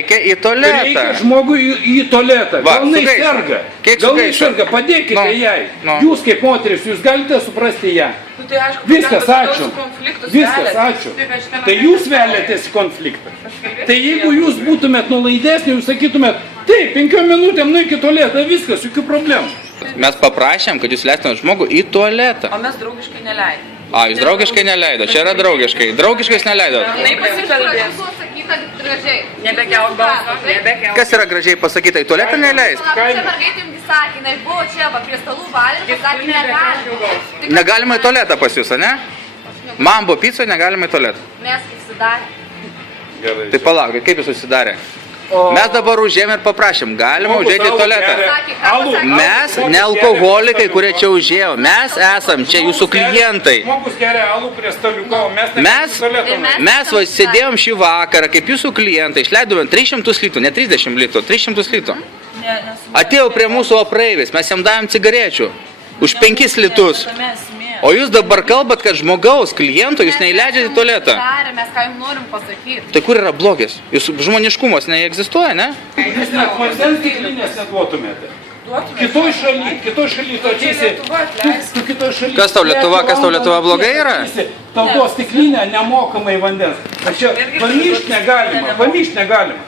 reikia į tualetą. Reikia žmogui į tualetą. Va, Gal jinai sugaišo. serga. Kiek Gal jinai sugaišo? serga. Padėkite Nu, jai. nu. Jūs kaip moteris, jūs galite suprasti ją. Nu, tai aišku, Viskas, kad ačiū. daug konfliktus Viskas, veliate. ačiū. Tai jūs veliatės į konfliktą. Tai jeigu jūs būtumėt nulaidesni, jūs sakytumėt, taip, 5 minutėm nueik į tualetą, viskas, jokių problemų. Mes paprašėm, kad jūs leistumėt žmogų į tualetą. O mes draugiškai neleidome. A, jūs draugiškai neleido, čia yra draugiškai. Draugiškai jūs neleido. Taip pasikalbės. Nebekelk balso, nebekelk. Kas yra gražiai pasakyta, į tualetą neleis? Čia mergaitė jums sakė, jinai buvo čia va, prie stalų valė ir pasakė, negalima. Negalima į tualetą pas jūs, ne? Mambo picoje negalima į tualetą. Mes kaip sudarė. Gerai. Tai palaukit, kaip jūs susidarė? Mes dabar užėjom ir paprašėm, galima užėti į tualetą. Mes, ne alkoholikai, kurie čia užėjo, mes esam čia jūsų klientai. Žmogus geria alų prie staliuko, o mes Mes va, sėdėjom šį vakarą kaip jūsų klientai, išleidome 300 litų, ne 30 litų, 300 litų. Atėjo prie mūsų apraivis, mes jam davėm cigarečių už 5 litus. O jūs dabar kalbat, kad žmogaus kliento jūs neįleidžiate į tualetą. Mes ką jums norim pasakyti. Tai kur yra blogis? Jūsų žmoniškumas neegzistuoja, ne? Jūs net vandens stiklinės neduotumėte. Kitoj šaly tu ateisi, tu kitoj šaly. Kas tau Lietuva blogai yra? Tau duos stiklinę nemokamai vandens. Bet čia pamyšt negalima.